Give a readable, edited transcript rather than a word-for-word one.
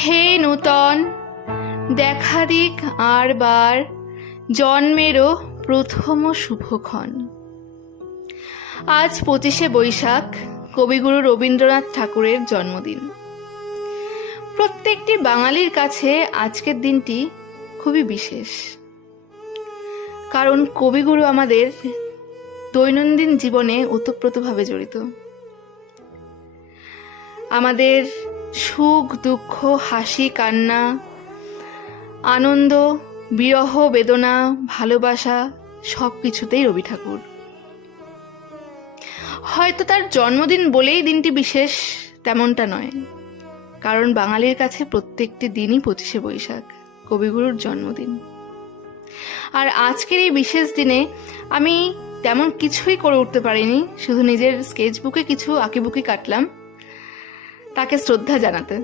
হে নূতন, দেখা দিক আর বার, জন্মেরও প্রথম শুভক্ষণ। আজ 25শে বৈশাখ, কবিগুরু রবীন্দ্রনাথ ঠাকুরের জন্মদিন। প্রত্যেকটি বাঙালির কাছে আজকের দিনটি খুবই বিশেষ, কারণ কবিগুরু আমাদের দৈনন্দিন জীবনে ওতপ্রোতভাবে জড়িত। আমাদের সুখ দুঃখ, হাসি কান্না, আনন্দ বিরহ বেদনা, ভালোবাসা সব কিছুতেই রবি ঠাকুর। হয়তো তার জন্মদিন বলেই দিনটি বিশেষ তেমনটা নয়, কারণ বাঙালির কাছে প্রত্যেকটি দিনই 25শে বৈশাখ, কবিগুরুর জন্মদিন। আর আজকের এই বিশেষ দিনে আমি তেমন কিছুই করে উঠতে পারিনি, শুধু নিজের স্কেচবুকে কিছু আঁকিবুকি কাটলাম তাকে শ্রদ্ধা জানাতে।